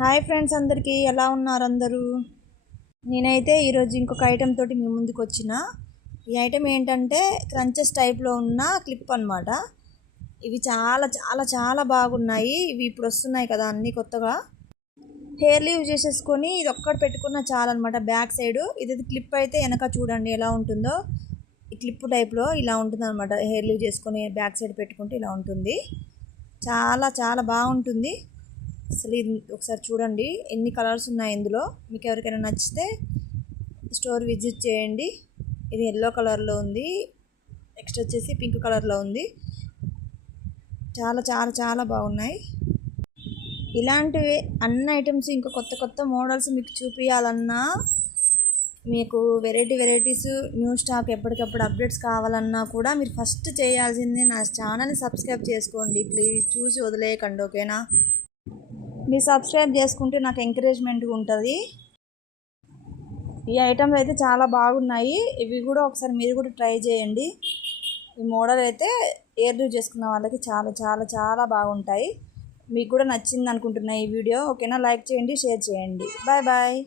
Hi friends అందరికీ ఎలా ఉన్నారు అందరూ? నేనైతే ఈరోజు ఇంకొక ఐటెం తోటి మీ ముందుకు వచ్చిన. ఈ ఐటెం ఏంటంటే క్రంచెస్ టైప్లో ఉన్న క్లిప్ అనమాట ఇవి చాలా చాలా చాలా బాగున్నాయి. ఇవి ఇప్పుడు వస్తున్నాయి కదా అన్నీ కొత్తగా. హెయిర్ లీవ్ చేసేసుకొని ఇది ఒక్కటి పెట్టుకున్న చాలన్నమాట బ్యాక్ సైడ్. ఇది క్లిప్ అయితే వెనక చూడండి ఎలా ఉంటుందో. ఈ క్లిప్ టైప్లో ఇలా ఉంటుంది అనమాట హెయిర్ లీవ్ చేసుకొని బ్యాక్ సైడ్ పెట్టుకుంటే ఇలా ఉంటుంది. చాలా చాలా బాగుంటుంది. అసలు ఇది ఒకసారి చూడండి ఎన్ని కలర్స్ ఉన్నాయి ఇందులో. మీకు ఎవరికైనా నచ్చితే స్టోర్ విజిట్ చేయండి. ఇది ఎల్లో కలర్లో ఉంది. నెక్స్ట్ వచ్చేసి పింక్ కలర్లో ఉంది. చాలా చాలా చాలా బాగున్నాయి. ఇలాంటివి అన్ని ఐటమ్స్ ఇంకా కొత్త కొత్త మోడల్స్ మీకు చూపించాలన్నా మీకు వెరైటీ వెరైటీస్ న్యూ స్టాక్ ఎప్పటికప్పుడు అప్డేట్స్ కావాలన్నా కూడా మీరు ఫస్ట్ చేయాల్సింది నా ఛానల్ని సబ్స్క్రైబ్ చేసుకోండి. ప్లీజ్ చూసి వదిలేయకండి ఓకేనా? మీరు సబ్స్క్రైబ్ చేసుకుంటే నాకు ఎంకరేజ్మెంట్గా ఉంటుంది. ఈ ఐటమ్స్ అయితే చాలా బాగున్నాయి. ఇవి కూడా ఒకసారి మీరు కూడా ట్రై చేయండి. ఈ మోడల్ అయితే ఎయిర్ డ్యూ చేసుకున్న వాళ్ళకి చాలా చాలా చాలా బాగుంటాయి. మీకు కూడా నచ్చింది అనుకుంటున్నాయి ఈ వీడియో. ఓకేనా? లైక్ చేయండి షేర్ చేయండి. Bye bye.